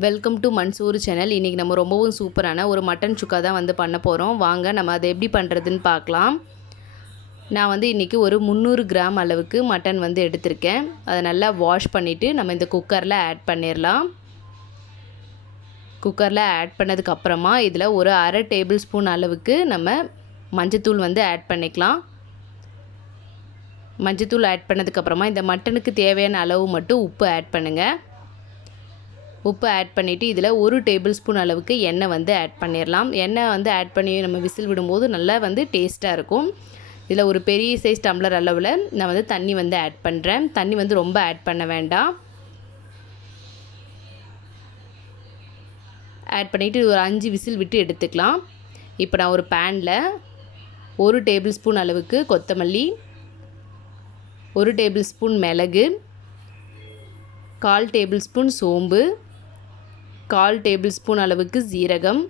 Welcome to Mansoor channel. இன்றைக்கி நம்ம ரொம்பவும் சூப்பரான ஒரு மட்டன் சுக்கா தான் வந்து பண்ண போகிறோம். வாங்க நம்ம அதை எப்படி பண்ணுறதுன்னு பார்க்கலாம். நான் வந்து இன்றைக்கி ஒரு 300 கிராம் அளவுக்கு மட்டன் வந்து எடுத்திருக்கேன். அதை நல்லா வாஷ் பண்ணிவிட்டு நம்ம இந்த குக்கரில் ஆட் பண்ணிடலாம். குக்கரில் ஆட் பண்ணதுக்கப்புறமா இதில் ஒரு அரை டேபிள் ஸ்பூன் அளவுக்கு நம்ம மஞ்சத்தூள் வந்து ஆட் பண்ணிக்கலாம். மஞ்சத்தூள் ஆட் பண்ணதுக்கப்புறமா இந்த மட்டனுக்கு தேவையான அளவு மட்டும் உப்பு ஆட் பண்ணுங்கள். உப்பு ஆட் பண்ணிவிட்டு இதில் ஒரு டேபிள் ஸ்பூன் அளவுக்கு எண்ணெய் வந்து ஆட் பண்ணிடலாம். எண்ணெய் வந்து ஆட் பண்ணி நம்ம விசில் விடும்போது நல்லா வந்து டேஸ்ட்டாக இருக்கும். இதில் ஒரு பெரிய சைஸ் டம்ளர் அளவில் நான் வந்து தண்ணி வந்து ஆட் பண்ணுறேன். தண்ணி வந்து ரொம்ப ஆட் பண்ண வேண்டாம். ஆட் பண்ணிவிட்டு ஒரு 5 விசில் விட்டு எடுத்துக்கலாம். இப்போ நான் ஒரு பேனில் ஒரு டேபிள் ஸ்பூன் அளவுக்கு கொத்தமல்லி, ஒரு டேபிள் ஸ்பூன் மிளகு, 1/4 டேபிள் ஸ்பூன் சோம்பு, 1/4 டேபிள் ஸ்பூன் அளவுக்கு ஜீரகம்,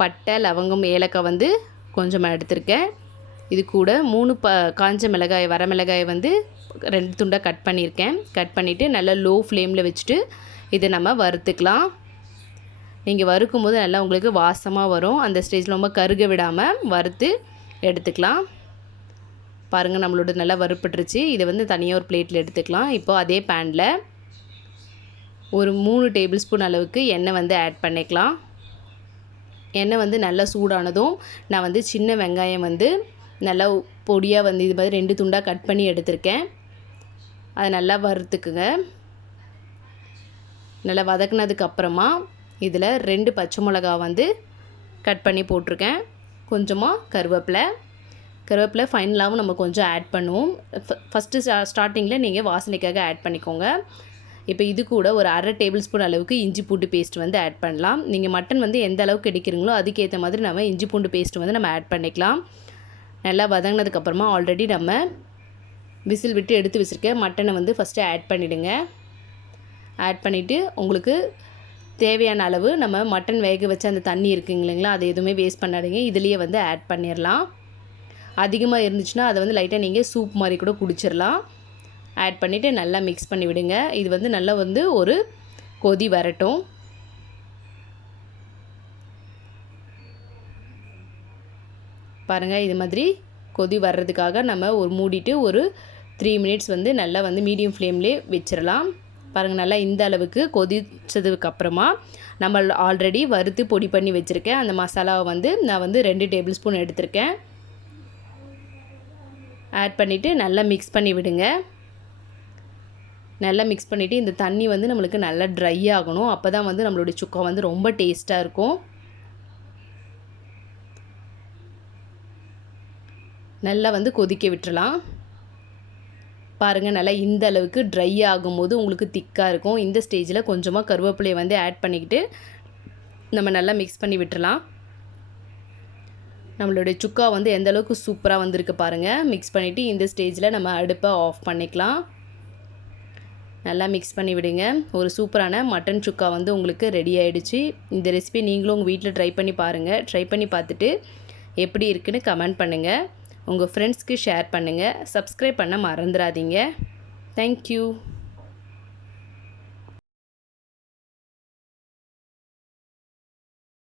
பட்டை, லவங்கம், ஏலக்காய் வந்து கொஞ்சமாக எடுத்திருக்கேன். இது கூட 3 காஞ்ச மிளகாய், வரமிளகாய் வந்து 2 துண்டாக கட் பண்ணியிருக்கேன். கட் பண்ணிவிட்டு நல்லா லோ ஃப்ளேமில் வச்சுட்டு இதை நம்ம வறுத்துக்கலாம். நீங்கள் வறுக்கும் போது நல்லா உங்களுக்கு வாசமாக வரும். அந்த ஸ்டேஜில் ரொம்ப கருக விடாமல் வறுத்து எடுத்துக்கலாம். பாருங்கள், நம்மளோட நல்லா வறுப்பட்டுருச்சு. இதை வந்து தனியாக ஒரு பிளேட்டில் எடுத்துக்கலாம். இப்போது அதே பேனில் ஒரு 3 டேபிள் ஸ்பூன் அளவுக்கு எண்ணெய் வந்து ஆட் பண்ணிக்கலாம். எண்ணெய் வந்து நல்லா சூடானதும் நான் வந்து சின்ன வெங்காயம் வந்து நல்லா பொடியாக வந்து இது மாதிரி 2 துண்டாக கட் பண்ணி எடுத்திருக்கேன். அதை நல்லா வறுத்துக்குங்க. நல்லா வதக்குனதுக்கப்புறமா இதில் 2 பச்சை மிளகா வந்து கட் பண்ணி போட்டிருக்கேன். கொஞ்சமாக கருவேப்பிலை ஃபைனலாகவும் நம்ம கொஞ்சம் ஆட் பண்ணுவோம். ஃபஸ்ட்டு ஸ்டார்டிங்கில் நீங்கள் வாசனைக்காக ஆட் பண்ணிக்கோங்க. இப்போ இது கூட ஒரு அரை டேபிள் ஸ்பூன் அளவுக்கு இஞ்சி பூண்டு பேஸ்ட் வந்து ஆட் பண்ணலாம். நீங்கள் மட்டன் வந்து எந்த அளவுக்கு எடுக்கிறீங்களோ அதுக்கேற்ற மாதிரி நம்ம இஞ்சி பூண்டு பேஸ்ட் வந்து நம்ம ஆட் பண்ணிக்கலாம். நல்லா வதங்கினதுக்கப்புறமா ஆல்ரெடி நம்ம விசில் விட்டு எடுத்து வச்சுருக்க மட்டனை வந்து ஃபஸ்ட்டு ஆட் பண்ணிவிடுங்க. ஆட் பண்ணிவிட்டு உங்களுக்கு தேவையான அளவு நம்ம மட்டன் வேக வச்ச அந்த தண்ணி இருக்குங்க இல்லைங்களா, அதை எதுவுமே வேஸ்ட் பண்ணாதீங்க. இதுலேயே வந்து ஆட் பண்ணிடலாம். அதிகமாக இருந்துச்சுன்னா அதை வந்து லைட்டாக நீங்கள் சூப் மாதிரி கூட குடிச்சிடலாம். ஆட் பண்ணிவிட்டு நல்லா மிக்ஸ் பண்ணி விடுங்க. இது வந்து நல்லா வந்து ஒரு கொதி வரட்டும். பாருங்கள், இது மாதிரி கொதி வர்றதுக்காக நம்ம ஒரு மூடிட்டு ஒரு 3 மினிட்ஸ் வந்து நல்லா வந்து மீடியம் ஃப்ளேம்லேயே வச்சிடலாம். பாருங்கள், நல்லா இந்த அளவுக்கு கொதிச்சதுக்கப்புறமா நம்ம ஆல்ரெடி வறுத்து பொடி பண்ணி வச்சுருக்கேன் அந்த மசாலாவை வந்து நான் வந்து 2 டேபிள் ஸ்பூன் எடுத்திருக்கேன். ஆட் பண்ணிவிட்டு நல்லா மிக்ஸ் பண்ணி விடுங்க. நல்லா மிக்ஸ் பண்ணிவிட்டு இந்த தண்ணி வந்து நம்மளுக்கு நல்லா ட்ரை ஆகணும். அப்போ தான் வந்து நம்மளுடைய சுக்கா வந்து ரொம்ப டேஸ்ட்டாக இருக்கும். நல்லா வந்து கொதிக்க விட்டுறலாம். பாருங்கள், நல்லா இந்த அளவுக்கு ட்ரை ஆகும்போது உங்களுக்கு திக்காக இருக்கும். இந்த ஸ்டேஜில் கொஞ்சமாக கருவேப்பிலையை வந்து ஆட் பண்ணிக்கிட்டு நம்ம நல்லா மிக்ஸ் பண்ணி விட்டுறலாம். நம்மளுடைய சுக்கா வந்து எந்த அளவுக்கு சூப்பராக வந்திருக்கு பாருங்கள். மிக்ஸ் பண்ணிவிட்டு இந்த ஸ்டேஜில் நம்ம அடுப்பை ஆஃப் பண்ணிக்கலாம். நல்லா மிக்ஸ் பண்ணி விடுங்க. ஒரு சூப்பரான மட்டன் சுக்கா வந்து உங்களுக்கு ரெடி ஆகிடுச்சு. இந்த ரெசிபி நீங்களும் உங்கள் வீட்டில் ட்ரை பண்ணி பாருங்கள். ட்ரை பண்ணி பார்த்துட்டு எப்படி இருக்குன்னு கமெண்ட் பண்ணுங்கள். உங்கள் ஃப்ரெண்ட்ஸ்க்கு ஷேர் பண்ணுங்கள். சப்ஸ்கிரைப் பண்ண மறந்துடாதீங்க. தேங்க்யூ.